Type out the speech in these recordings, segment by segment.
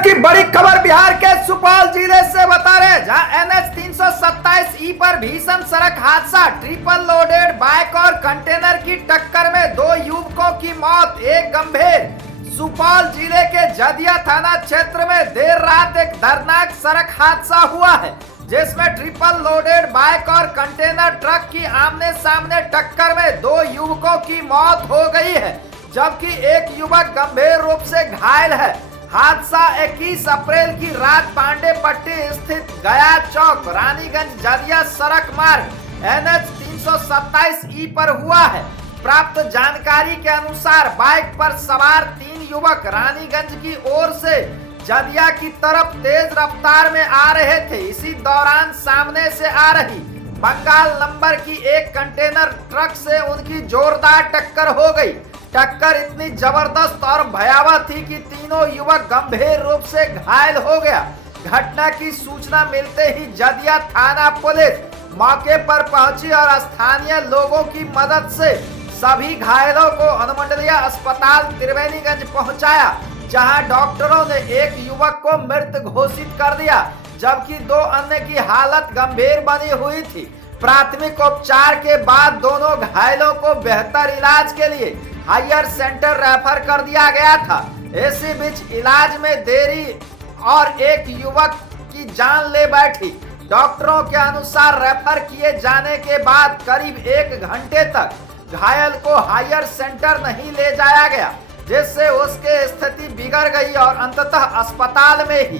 की बड़ी खबर बिहार के सुपौल जिले से बता रहे हैं, जहां NH 327E पर भीषण सड़क हादसा, ट्रिपल लोडेड बाइक और कंटेनर की टक्कर में 2 युवकों की मौत, एक गंभीर। सुपौल जिले के जदिया थाना क्षेत्र में देर रात एक दर्दनाक सड़क हादसा हुआ है, जिसमें ट्रिपल लोडेड बाइक और कंटेनर ट्रक की आमने सामने टक्कर में 2 युवकों की मौत हो गई है, जबकि एक युवक गंभीर रूप से घायल है। हादसा 21 अप्रैल की रात पांडे पट्टी स्थित गया चौक रानीगंज जदिया सड़क मार्ग NH 327E पर हुआ है। प्राप्त जानकारी के अनुसार बाइक पर सवार 3 युवक रानीगंज की ओर से जदिया की तरफ तेज रफ्तार में आ रहे थे। इसी दौरान सामने से आ रही बंगाल नंबर की एक कंटेनर ट्रक से उनकी जोरदार टक्कर हो गई। टक्कर इतनी जबरदस्त और भयावह थी कि तीनों युवक गंभीर रूप से घायल हो गया। घटना की सूचना मिलते ही जदिया थाना पुलिस मौके पर पहुंची और स्थानीय लोगों की मदद से सभी घायलों को अनुमंडलीय अस्पताल त्रिवेणीगंज पहुंचाया, जहां डॉक्टरों ने एक युवक को मृत घोषित कर दिया, जबकि 2 अन्य की हालत गंभीर बनी हुई थी। प्राथमिक उपचार के बाद दोनों घायलों को बेहतर इलाज के लिए हायर सेंटर रेफर कर दिया गया था। इसी बीच इलाज में देरी और एक युवक की जान ले बैठी। डॉक्टरों के अनुसार रेफर किए जाने के बाद करीब 1 घंटे तक घायल को हायर सेंटर नहीं ले जाया गया, जिससे उसकी स्थिति बिगड़ गई और अंततः अस्पताल में ही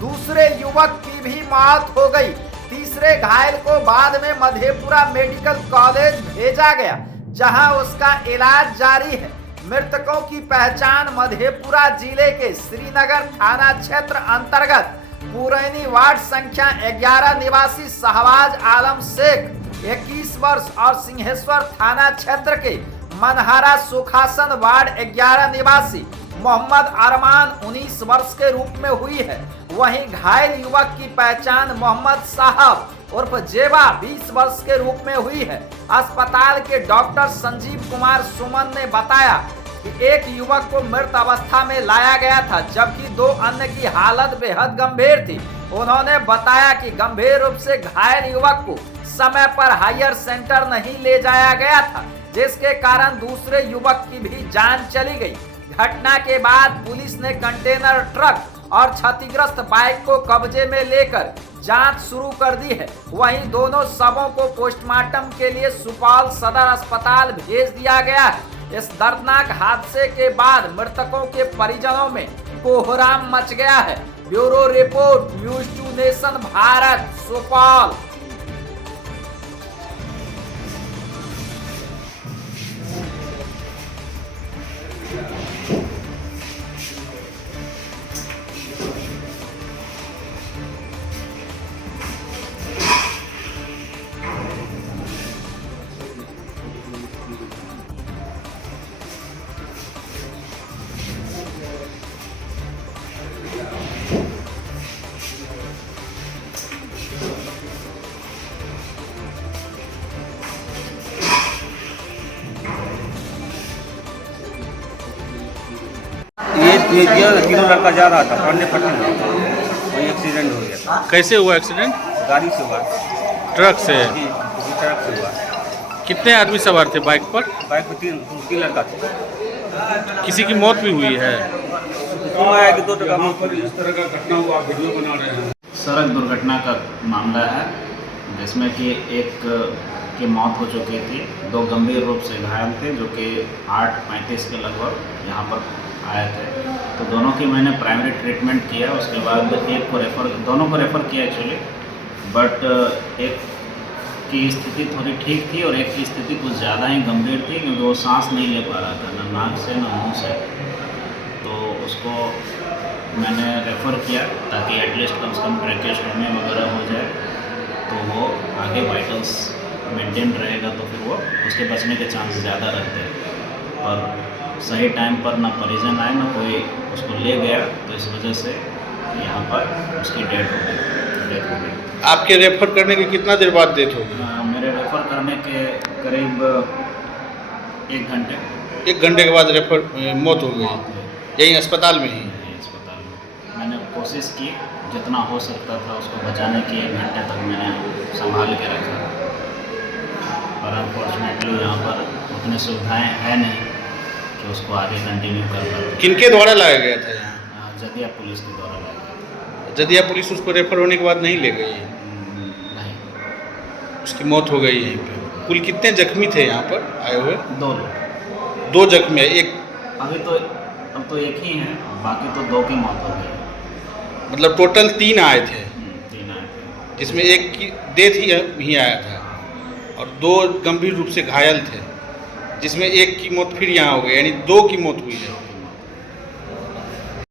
दूसरे युवक की भी मौत हो गई। तीसरे घायल को बाद में मधेपुरा मेडिकल कॉलेज भेजा गया, जहां उसका इलाज जारी है। मृतकों की पहचान मधेपुरा जिले के श्रीनगर थाना क्षेत्र अंतर्गत पुरैनी वार्ड संख्या 11 निवासी शहबाज आलम शेख 21 वर्ष और सिंहेश्वर थाना क्षेत्र के मनहारा सुखासन वार्ड 11 निवासी मोहम्मद अरमान 19 वर्ष के रूप में हुई है। वहीं घायल युवक की पहचान मोहम्मद साहब उर्फ जेबा 20 वर्ष के रूप में हुई है। अस्पताल के डॉक्टर संजीव कुमार सुमन ने बताया कि एक युवक को मृत अवस्था में लाया गया था, जबकि 2 अन्य की हालत बेहद गंभीर थी। उन्होंने बताया कि गंभीर रूप से घायल युवक को समय पर हायर सेंटर नहीं ले जाया गया था, जिसके कारण दूसरे युवक की भी जान चली गई। घटना के बाद पुलिस ने कंटेनर ट्रक और क्षतिग्रस्त बाइक को कब्जे में लेकर जांच शुरू कर दी है। वहीं दोनों शवों को पोस्टमार्टम के लिए सुपौल सदर अस्पताल भेज दिया गया है। इस दर्दनाक हादसे के बाद मृतकों के परिजनों में कोहराम मच गया है। Bureau report, news 2 nation Bharat, Supaul. ये तीनों लड़का जा रहा था पांडे पट्टी में, वही एक्सीडेंट हो गया था। कैसे हुआ एक्सीडेंट? गाड़ी से हुआ, ट्रक से? जी ट्रक से हुआ। कितने आदमी सवार थे बाइक पर? बाइक में तीन लड़का थे। किसी की मौत भी हुई है? आया कि 2 टका मौत हुई। इस तरह का घटना हुआ, वीडियो बना रहे हैं। सड़क दुर्घटना का मामला है, जिसमें कि एक की मौत हो चुकी थी, 2 गंभीर रूप से घायल थे, जो कि 8:35 के लगभग यहाँ पर आए थे। तो दोनों की मैंने प्राइमरी ट्रीटमेंट किया, उसके बाद दोनों को रेफ़र किया एक्चुअली, बट एक की स्थिति थोड़ी ठीक थी और एक की स्थिति कुछ ज़्यादा ही गंभीर थी, क्योंकि वो सांस नहीं ले पा रहा था, न नाक से न मुँह से। तो उसको मैंने रेफ़र किया ताकि एटलीस्ट कम से कम ट्रैकेस्टोमी वगैरह हो जाए, तो वो आगे वाइटल्स मेंटेन रहेगा, तो फिर वो उसके बचने के चांस ज़्यादा रहते हैं। और सही टाइम पर ना परिजन आए ना कोई उसको ले गया, तो इस वजह से यहाँ पर उसकी डेथ हो गई। आपके रेफर करने के कितना देर बाद डेथ होगी? मेरे रेफ़र करने के करीब 1 घंटे। 1 घंटे के बाद रेफर मौत हो गई? यही अस्पताल में ही? अस्पताल में मैंने कोशिश की, जितना हो सकता था उसको बचाने की। 1 घंटे तक मैंने संभाल के रखा, पर अनफॉर्चुनेटली यहाँ पर उतनी सुविधाएं है नहीं कि उसको आगे कंटिन्यू कर पाते। किनके द्वारा लाया गया था यहाँ? जदिया पुलिस के द्वारा लाया जदिया पुलिस उसको रेफर होने के बाद नहीं ले गई? नहीं, उसकी मौत हो गई यहीं पे। कुल कितने जख्मी थे यहाँ पर आए हुए? 2 लोग। 2 जख्मी है। एक अब तो एक ही है, बाकी तो 2 की मौत हो गई। मतलब टोटल 3 आए थे, 3 आए थे, जिसमें एक की डेथ ही आया था और 2 गंभीर रूप से घायल थे, जिसमें एक की मौत फिर यहाँ हो गई, यानी 2 की मौत हुई है।